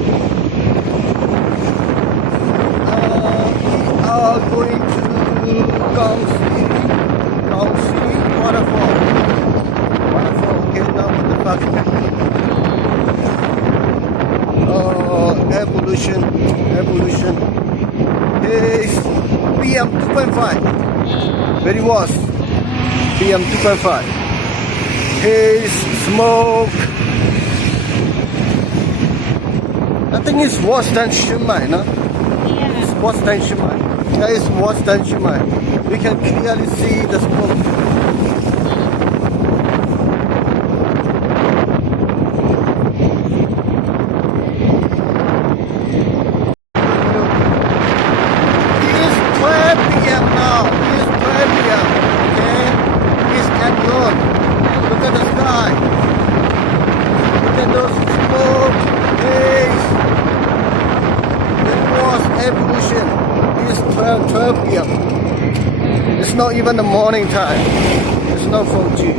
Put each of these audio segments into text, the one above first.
We are going to Kuang Si Waterfall. Okay, now what the fuck? Air pollution. Is PM 2.5. Very worse. PM 2.5. Haze, smoke. I think it's worse than Shimai, no? Yeah. It's worse than Shimai. Yeah, it's worse than Shimai. We can clearly see the smoke. It is 12 p.m. now. It is 12 p.m. Okay? It's at noon. Look at the sky. Look at those smoke, haze. There was air pollution. It's 12 p.m. It's not even the morning time. It's not 4G.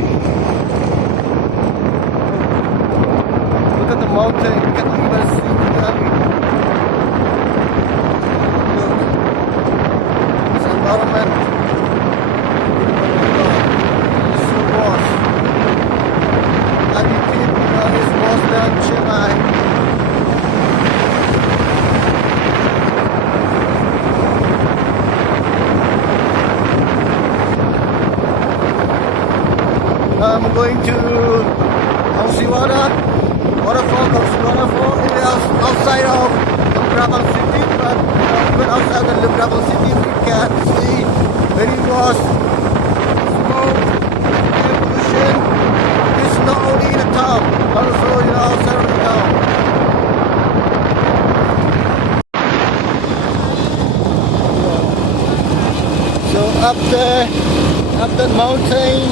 Look at the mountain. You cannot even see clearly. Look. This environment. It's so worse. I repeat, it's worse than Chennai. I'm going to Kuang Si Waterfall. Kuang Si Waterfall. It is outside of Luang Prabang city, but even outside the Luang Prabang city, we can see very worse smoke, air pollution. It's not only in the town, but also outside of the town. So up there, up that mountain,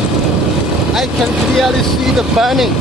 I can clearly see the burning.